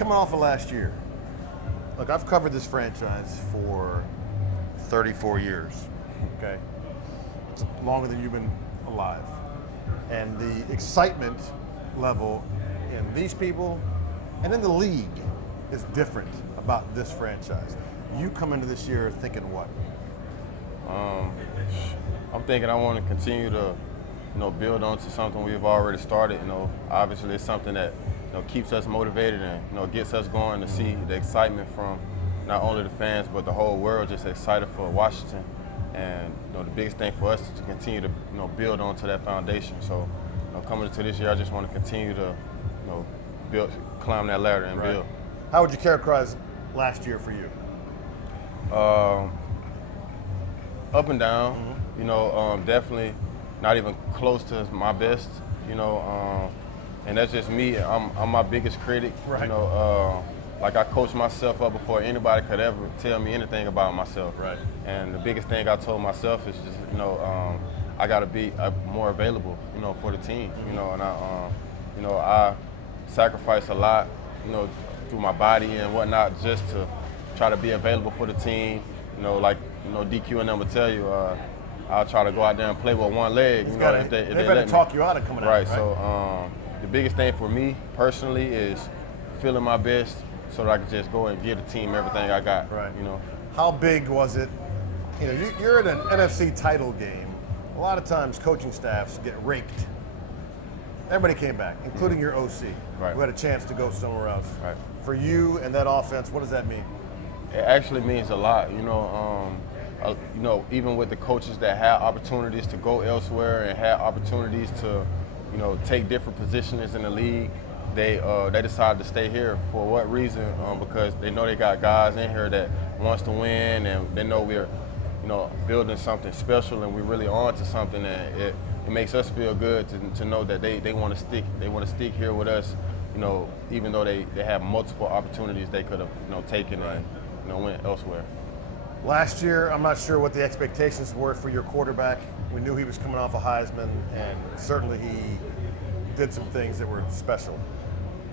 Coming off of last year, look, I've covered this franchise for 34 years, okay? It's longer than you've been alive. And the excitement level in these people and in the league is different about this franchise. You come into this year thinking what? I'm thinking I want to continue to, build on to something we've already started. Obviously it's something that, keeps us motivated and, gets us going to see the excitement from not only the fans but the whole world just excited for Washington. And, the biggest thing for us is to continue to, build onto that foundation. So, coming into this year, I just want to continue to, climb that ladder and build. How would you characterize last year for you? Up and down, definitely not even close to my best, and that's just me. I'm my biggest critic, like I coach myself up before anybody could ever tell me anything about myself. Right. And the biggest thing I told myself is just, I got to be more available, for the team, and I sacrifice a lot, through my body and whatnot just to try to be available for the team. Like DQ and them will tell you, I'll try to go out there and play with one leg. If they better talk you out of coming out. Right. So the biggest thing for me personally is feeling my best so that I can just go and give the team everything I got. Right. How big was it? You're in an NFC title game. A lot of times coaching staffs get raked. Everybody came back, including your OC, who had a chance to go somewhere else. Right. For you and that offense, what does that mean? It actually means a lot, even with the coaches that had opportunities to go elsewhere and had opportunities to, take different positions in the league, they decided to stay here. For what reason? Because they know they got guys in here that wants to win, and they know we're, building something special, and we're really on to something, and it makes us feel good to know that they want to stick. They want to stick here with us, even though they have multiple opportunities they could have, taken and, went elsewhere. Last year, I'm not sure what the expectations were for your quarterback. We knew he was coming off a Heisman, and certainly he did some things that were special.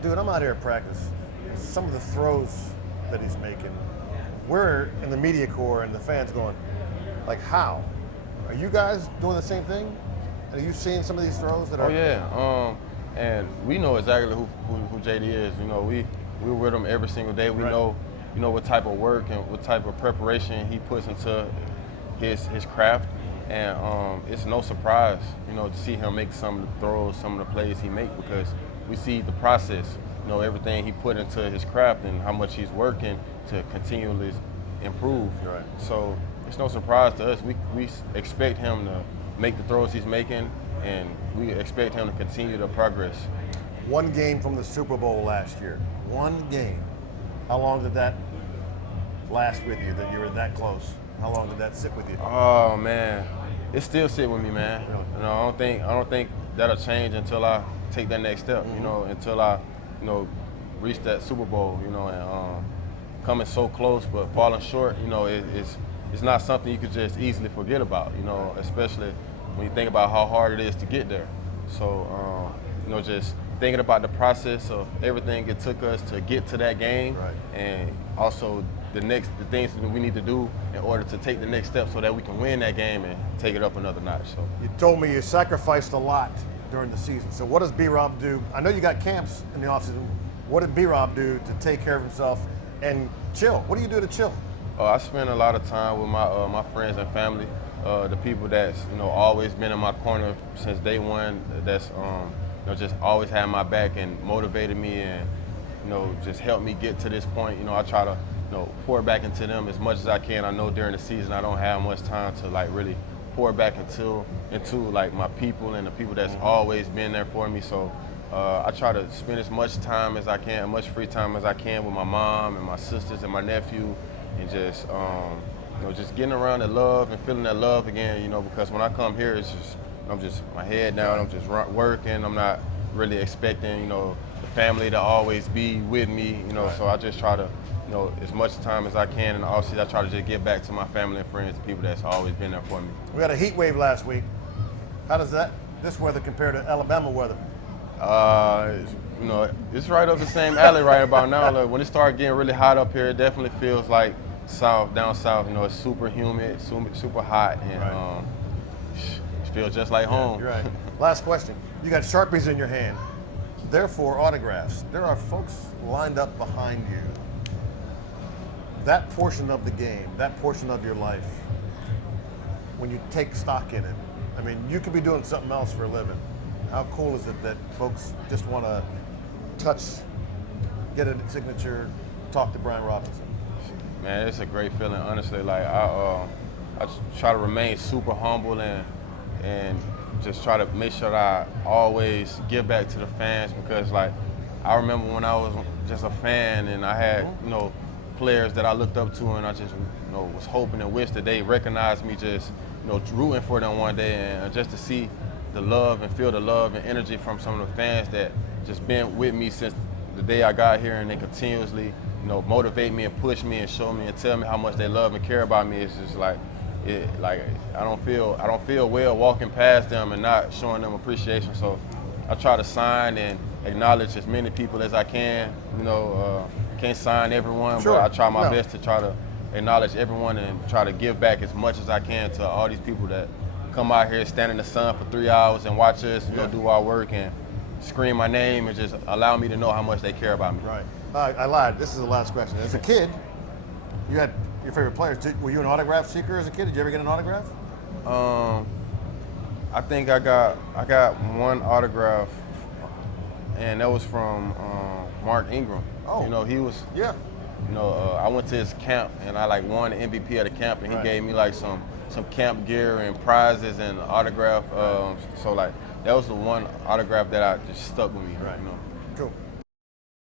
Dude, I'm out here at practice. Some of the throws that he's making, we're in the media corps and the fans going, like, how? Are you guys doing the same thing? Are you seeing some of these throws that are? Oh yeah, and we know exactly who JD is. We're with him every single day. We know what type of work and what type of preparation he puts into his craft, and it's no surprise, to see him make some of the throws, some of the plays he makes, because we see the process, everything he put into his craft and how much he's working to continually improve. Right. So it's no surprise to us. We expect him to make the throws he's making, and we expect him to continue to progress. One game from the Super Bowl last year. One game. How long did that last with you, that you were that close? How long did that sit with you? Oh man, it still sit with me, man. Really? I don't think that'll change until I take that next step. Until I, reach that Super Bowl. And coming so close but falling short. It's not something you could just easily forget about. Especially when you think about how hard it is to get there. So just thinking about the process of everything it took us to get to that game, and also the things that we need to do in order to take the next step so that we can win that game and take it up another notch. So you told me you sacrificed a lot during the season. So what does B-Rob do? I know you got camps in the offseason. What did B-Rob do to take care of himself and chill? What do you do to chill? I spend a lot of time with my friends and family, the people that's always been in my corner since day one. That's just always had my back and motivated me, and just helped me get to this point. I try to pour back into them as much as I can. I know during the season I don't have much time to really pour back into my people and the people that's always been there for me. So I try to spend as much time as I can, as much free time as I can with my mom and my sisters and my nephew, and just just getting around that love and feeling that love again. Because when I come here, I'm just my head down. I'm just working. I'm not really expecting the family to always be with me. So I just try to as much time as I can in the offseason. I try to just get back to my family and friends and people that's always been there for me. We had a heat wave last week. How does this weather compare to Alabama weather? You know, it's right up the same alley right about now. Like, when it starts getting really hot up here, it definitely feels like down south. You know, it's super humid, super hot, and Right. it feels just like home. You're right. Last question. You got Sharpies in your hand. Therefore, autographs. There are folks lined up behind you. That portion of the game, that portion of your life, when you take stock in it, I mean, you could be doing something else for a living. How cool is it that folks just want to touch, get a signature, talk to Brian Robinson? Man, it's a great feeling, honestly. Like I try to remain super humble and just try to make sure that I always give back to the fans, because like I remember when I was just a fan and I had players that I looked up to, and I just was hoping and wished that they recognized me, just rooting for them one day, and just to see the love and feel the love and energy from some of the fans that just been with me since the day I got here, and they continuously motivate me and push me and show me and tell me how much they love and care about me. It's just like I don't feel well walking past them and not showing them appreciation. So I try to sign and acknowledge as many people as I can. Can't sign everyone, Sure. but I try my best to try to acknowledge everyone and try to give back as much as I can to all these people that come out here, stand in the sun for 3 hours and watch us do our work and scream my name and just allow me to know how much they care about me. Right. I lied. This is the last question. As a kid, you had your favorite players. Were you an autograph seeker as a kid? Did you ever get an autograph? I think I got one autograph, and that was from Mark Ingram. Oh. He was. Yeah. I went to his camp and I won the MVP of the camp, and he gave me some camp gear and prizes and autograph. So that was the one autograph that just stuck with me. Right.